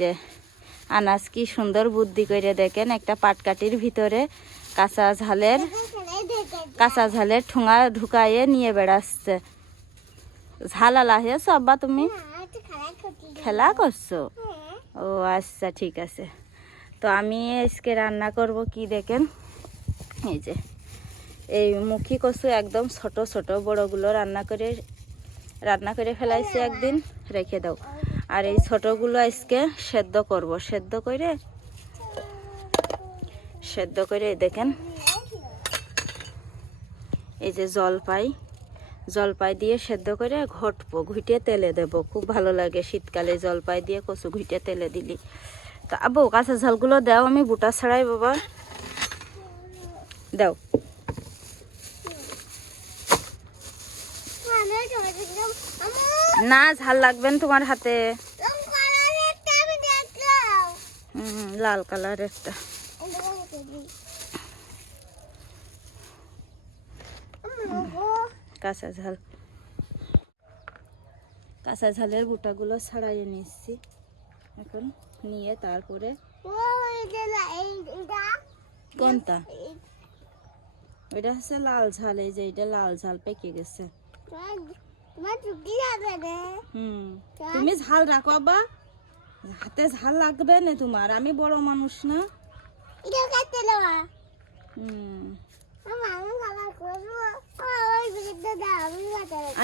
যে আনাজ কি সুন্দর বুদ্ধি করে দেখেন একটা পাটকাঠির ভিতরে কাঁচা ঝালের কাঁচা ঝালের ঠোঙা ঢুকাইয়ে নিয়ে বেড়াচ্ছে। ঝাল আলা হয়েছ আব্বা তুমি খেলা করছ? ও আচ্ছা ঠিক আছে। তো আমি আজকে রান্না করব কি দেখেন? এই যে এই মুখি কচু একদম ছোট ছোট বড়গুলো রান্না করে রান্না করে ফেলাইছি একদিন। রেখে দাও। আর এই ছোটগুলো আজকে সেদ্ধ করব। সেদ্ধ করে সেদ্ধ করে দেখেন। এই যে জলপাই জলপাই দিয়ে সেদ্ধ করে ঘটবো, ঘুটে তেলে দেব। খুব ভালো লাগে শীতকালে জলপাই দিয়ে কচু ঘুটে তেলে দিলি। তা আবু, কাঁচা ঝালগুলো দাও, আমি বুটা ছাড়াই বাবা। দাও। না ঝাল লাগবেন তোমার হাতে। লাল কালার একটা। কাঁচা ঝাল। কাঁচা ঝালের বুটাগুলো ছাড়াইয়ে নিচ্ছি। এখন নিয়ে তারপরে কোনটা? এটা হচ্ছে লাল ঝাল এই যে এটা লাল ঝাল পেকে গেছে। তুমি ঝাল রাখো আব্বা। হাতে ঝাল লাগবে না তোমার। আমি বড় মানুষ না।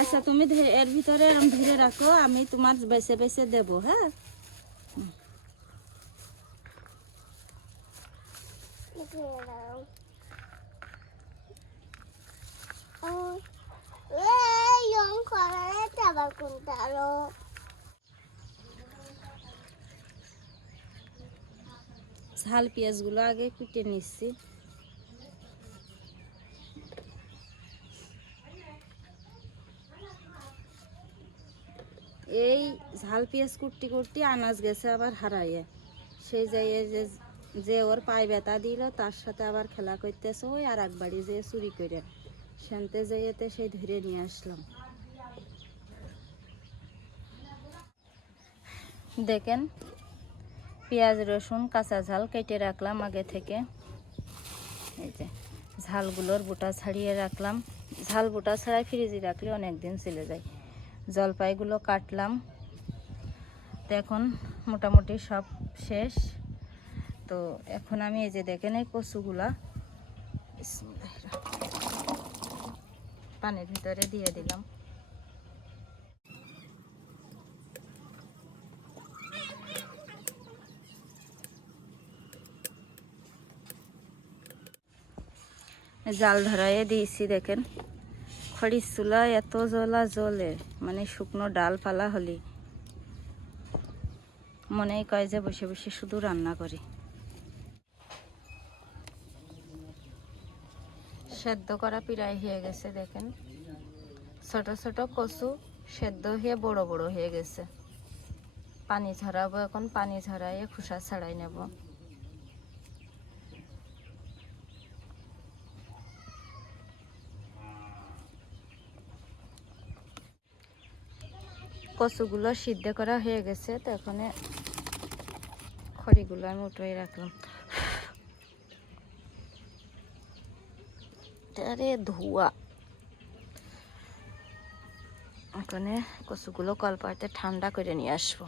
আচ্ছা তুমি এর ভিতরে ধরে রাখো আমি তোমার বেছে বেছে দেবো হ্যাঁ? ঝাল পেঁয়াজগুলো আগে কুটে নিচ্ছি। এই ঝাল পেঁয়াজ কুটটি কুটটি আনাজ গেছে আবার হারাইয়ে। সেই যাইয়ে যে যে ওর পায়ে ব্যথা দিল, তার সাথে আবার খেলা করতেছে, ওই আর এক বাড়ি যেয়ে চুরি করে। সেনতে যাইয়েতে সেই ধরে নিয়ে আসলাম। দেখেন, পেঁয়াজ, রসুন, কাঁচা ঝাল কেটে রাখলাম আগে থেকে। এই যে, ঝালগুলোর বুটা ছাড়িয়ে রাখলাম। ঝাল বুটা ছাড়াই ফ্রিজে রাখলে অনেক দিন চলে যায়। জলপাইগুলো কাটলাম। তো এখন মোটামুটি সব শেষ। তো এখন আমি এই যে দেখেন, এই কচুগুলা পানির ভিতরে দিয়ে দিলাম। জাল ধরাইয়ে দিয়েছি, দেখেন। খড়ির চুলা এত জ্বলা জ্বলে মানে শুকনো ডাল পালা হলি। মনেই কয় যে বসে বসে শুধু রান্না করি। সেদ্ধ করা পিড়াই হয়ে গেছে, দেখেন। ছোট ছোট কচু সেদ্ধ হয়ে বড় বড় হয়ে গেছে। পানি ঝরাবো এখন, পানি ঝরাইয়ে খোসা ছাড়াই নেব। কচুগুলো সিদ্ধ করা হয়ে গেছে, তো এখানে খড়িগুলো আমি উঠে রাখলাম। আরে ধোয়া। ওখানে কচুগুলো কলপাতে ঠান্ডা করে নিয়ে আসব।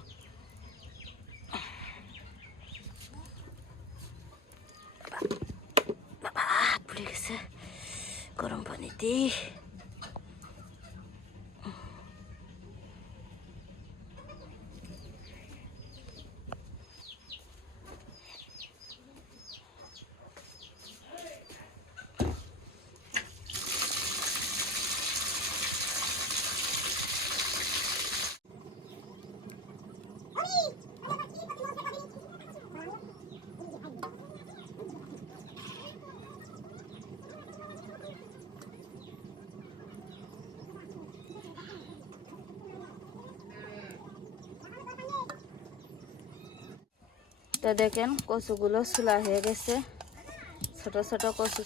গেছে গরম পানিতে। তো দেখেন কচুগুলো সুলা হয়ে গেছে। ছোট ছোট কচু।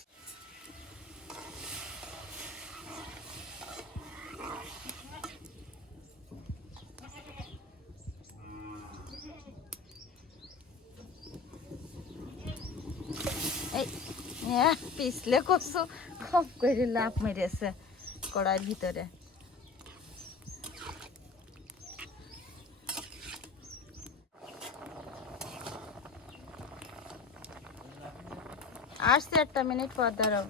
পিছলে কচু। খুব করে লাভ মেরেছে কড়াইয়ের ভিতরে। আসছে একটা মিনিট পর দাঁড়াও।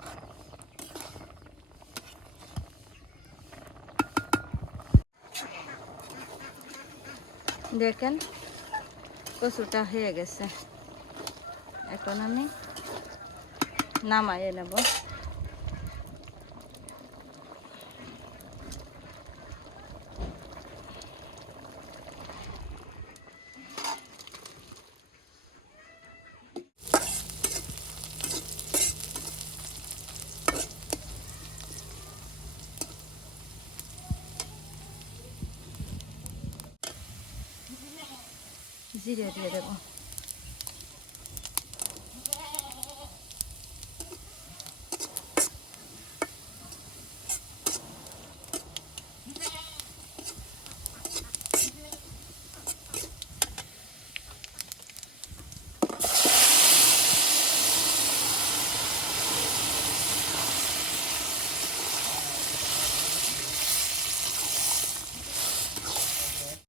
দেখেন কচুটা হয়ে গেছে। এখন আমি নামাইয়ে নেব। জিরে দিয়ে দেবো